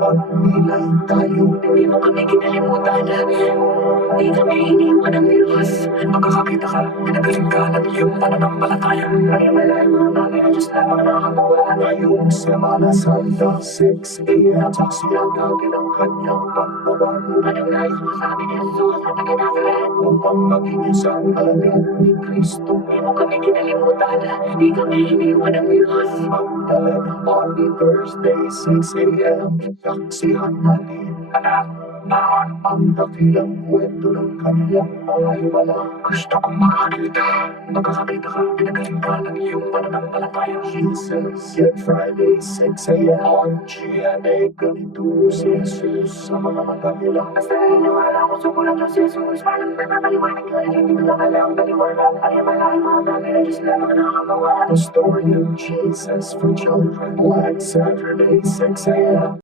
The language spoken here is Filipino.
Magnilay tayo. Hindi mo kami kinalimutan. Hindi kami iniwan ng Diyos. Magkakakita ka, pinagaling ka ng iyong pananampalataya. Ay malay mga bagay na Diyos lamang nakakagawa. Ngayong Semana Santa, 6 a.m. Saksiyan natin ang kanyang pagbabago. Anong nais mo sa amin, Jesus, na taga-Nazaret? Upang maging isang alagad ni Kristo. Hindi mo kami kinalimutan. Hindi kami iniwan ng Diyos. Magdalena on Thursday, 6 a.m. Saksiyan natin, anak, ang dakilang kwento ng kanyang mga wala. Gusto kong makakita. Magkakakita ka, pinagaling ka ng iyong pananampalataya. Jesus, yet Friday, 6 a.m. on GMA. Ganito si Jesus sa mga mata nila. Basta naniniwala ko, sukulang to si Jesus. Parang napapaliwanag ko, hindi ko naman lang paliwanag. Ay malay mga bagay na Diyos lamang nakakagawa. The story of Jesus for children. Black Saturday, 6 a.m.